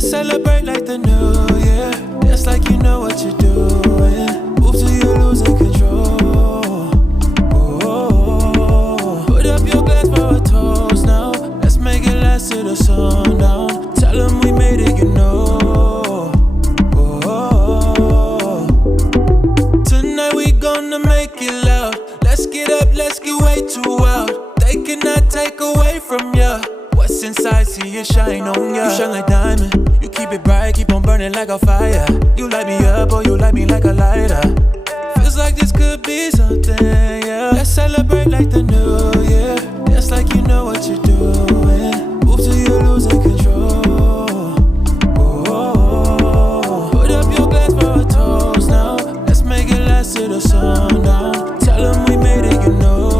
Let's celebrate like the new year. Dance like you know what you're doing. Move till you're losing control. Oh, put up your glass for a toast now. Let's make it last till the sundown. Tell them we made it, you know. Oh, tonight we gonna make it loud. Let's get up, let's get way too wild. They cannot take away from ya. What's inside, see it shine on ya. You shine like diamond. You keep it bright, keep on burning like a fire. You light me up, or you light me like a lighter. Feels like this could be something, yeah. Let's celebrate like the new year. Dance like you know what you're doing. Move till you're losing control. Oh, put up your glass for a toast now. Let's make it last till the sundown. Tell them we made it, you know.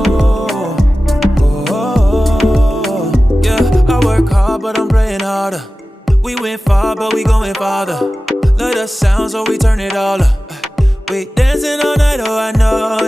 But I'm praying harder. We went far, but we going farther. Love the sound, so we turn it all up. We dancing all night, oh I know,